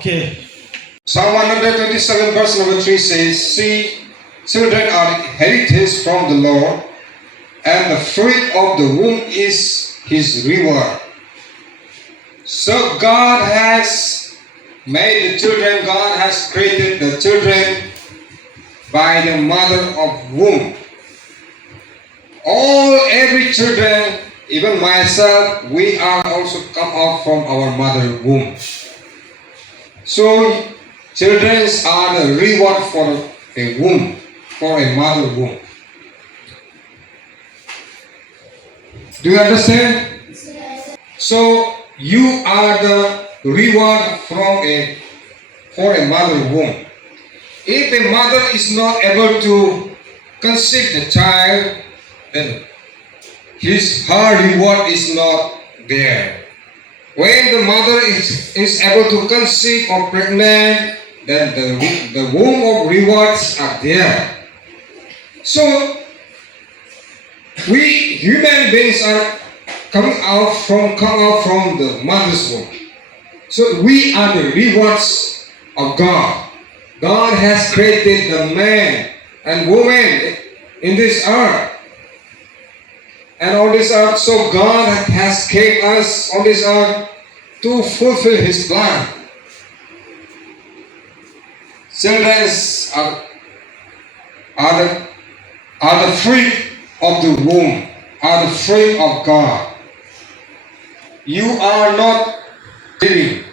Okay. Psalm 127 verse number 3 says, "See, children are heritage from the Lord, and the fruit of the womb is his reward." So God has made the children, God has created the children by the mother of womb. Every children, even myself, we are also come out from our mother womb. So children are the reward for a womb, for a mother womb. Do you understand? So you are the reward for a mother womb. If a mother is not able to conceive the child, then her reward is not there. When the mother is able to conceive or pregnant, then the womb of rewards are there. So we human beings are come out from the mother's womb. So we are the rewards of God. God has created the man and woman in this earth. And on this earth, so God has kept us on this earth to fulfill His plan. Children are the fruit of the womb, are the fruit of God. You are not living.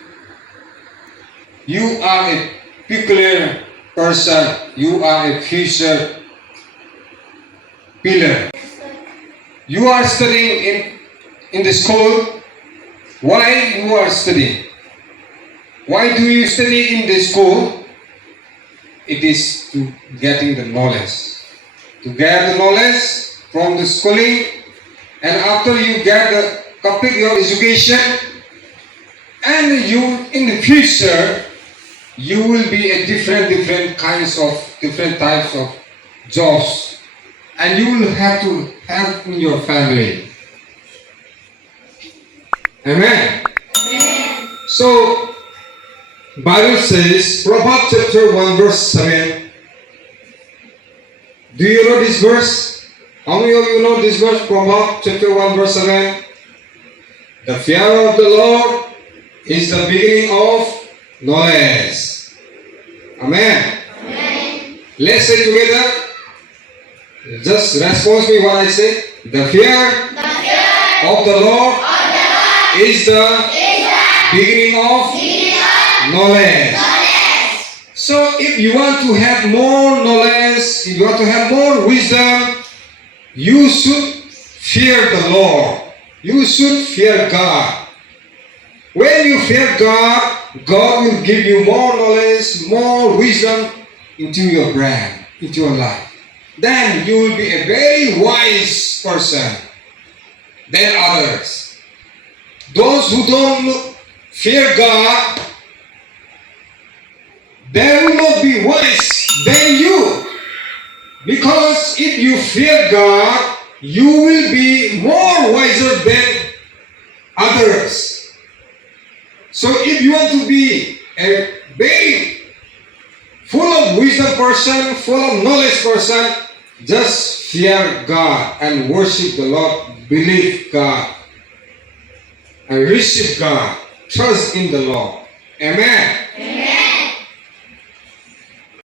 You are a peculiar person. You are a future pillar. You are studying in the school. Why you are studying? Why do you study in the school? It is to getting the knowledge. To get the knowledge from the schooling, and after you complete your education, and you in the future you will be a different types of jobs, and you will have to help in your family. Amen. So Bible says, Proverbs chapter 1 verse 7. Do you know this verse? How many of you know this verse? Proverbs chapter 1 verse 7. The fear of the Lord is the beginning of knowledge. Amen. Let's say together. Just respond me what I say. The fear of the Lord is the beginning of knowledge. So if you want to have more knowledge, if you want to have more wisdom, you should fear the Lord. You should fear God. When you fear God, God will give you more knowledge, more wisdom into your brain, into your life. Then you will be a very wise person than others. Those who don't fear God, they will not be wise than you. Because if you fear God, you will be more wiser than others. So if you want to be a very full of wisdom person, full of knowledge person, just fear God and worship the Lord, believe God, and receive God, trust in the Lord. Amen.